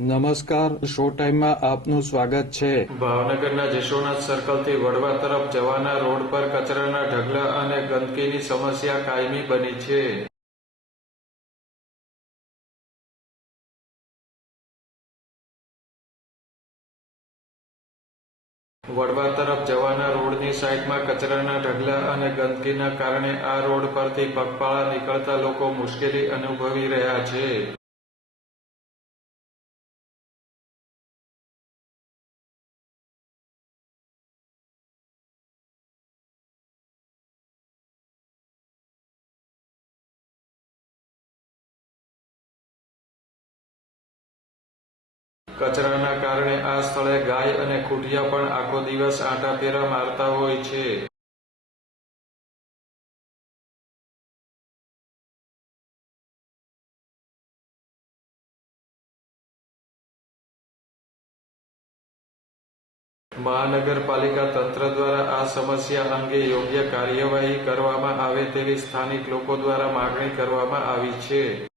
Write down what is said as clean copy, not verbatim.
નમસ્કાર, શો ટાઈમમાં આપનું સ્વાગત છે. ભાવનગરના જશોનાથ સર્કલથી વડવા તરફ જવાના રોડ પર કચરાના ઢગલા અને ગંદકીની સમસ્યા કાયમી બની છે. વડવા તરફ જવાના રોડની સાઈડમાં કચરાના ઢગલા અને ગંદકીના કારણે આ રોડ પરથી પગપાળા નીકળતા લોકો મુશ્કેલી અનુભવી રહ્યા છે. કચરાના કારણે આ સ્થળે ગાય અને ખૂટિયા પણ આખો દિવસ આંટાફેરા મારતા હોય છે. મહાનગરપાલિકા તંત્ર દ્વારા આ સમસ્યા અંગે યોગ્ય કાર્યવાહી કરવામાં આવે તેવી સ્થાનિક લોકો દ્વારા માગણી કરવામાં આવી છે.